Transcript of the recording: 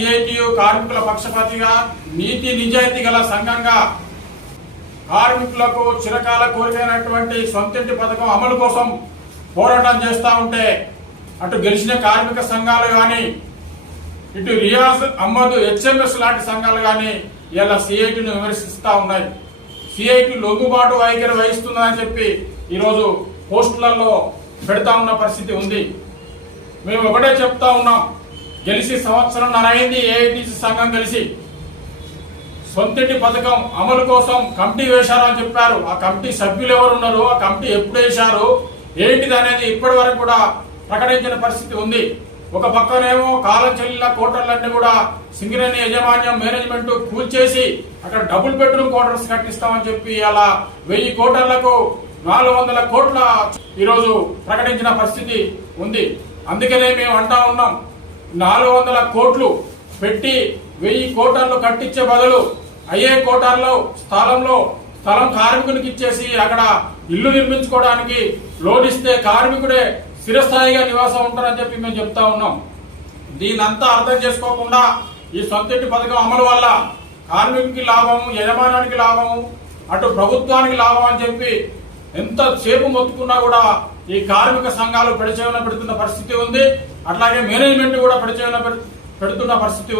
CITU కార్మికుల పక్షపాతిగా నీతి నిజాయితీ గల సంఘంగా కార్మికులకు చిరకాల కోరికైనటువంటి సొంతింటి పథకం అమలు కోసం పోరాటం చేస్తూ ఉంటే అటు గెలిచిన కార్మిక సంఘాలు కానీ ఇటు రియాజ్ అహ్మద్ హెచ్ఎంఎస్ లాంటి సంఘాలు కానీ ఇలా సిఐటిని విమర్శిస్తూ ఉన్నాయి. సిఐటి లొంగుబాటు వైఖరి వహిస్తుందని చెప్పి ఈరోజు పోస్టులలో పెడతా ఉన్న పరిస్థితి ఉంది. మేము ఒకటే చెప్తా ఉన్నాం, గెలిచి సంవత్సరంన్నర అయింది ఏఐటిసి సంఘం గెలిచి. సొంతింటి పథకం అమలు కోసం కమిటీ వేశారని చెప్పారు. ఆ కమిటీ సభ్యులు ఎవరు ఉన్నారు, ఆ కమిటీ ఎప్పుడు వేశారు, ఏంటిది అనేది ఇప్పటి వరకు కూడా ప్రకటించిన పరిస్థితి ఉంది. ఒక పక్కనేమో కాలం చెల్లిన కోటర్లన్నీ కూడా సింగరేణి యాజమాన్యం మేనేజ్మెంట్ కూల్చేసి అక్కడ డబుల్ బెడ్రూమ్ క్వార్టర్స్ కట్టిస్తామని చెప్పి అలా 1000 కోటర్లకు 400 కోట్ల ఈరోజు ప్రకటించిన పరిస్థితి ఉంది. అందుకనే మేము అంటా ఉన్నాం, 400 కోట్లు పెట్టి 1000 కోటర్లు కట్టించే బదులు అయ్యే కోటర్లో స్థలం కార్మికునికి ఇచ్చేసి అక్కడ ఇల్లు నిర్మించుకోవడానికి లోన్ ఇస్తే కార్మికుడే స్థిరస్థాయిగా నివాసం ఉంటారని చెప్పి మేము చెప్తా ఉన్నాం. దీనంతా అర్థం చేసుకోకుండా ఈ సొంతింటి పథకం అమలు వల్ల కార్మికునికి లాభం, యజమానానికి లాభం, అటు ప్రభుత్వానికి లాభం అని చెప్పి ఎంతసేపు మొత్తుకున్నా కూడా ఈ కార్మిక సంఘాలు పెడుతున్న పరిస్థితి ఉంది. అట్లాగే మేనేజ్మెంట్ కూడా పెడుతున్న పరిస్థితి ఉంది.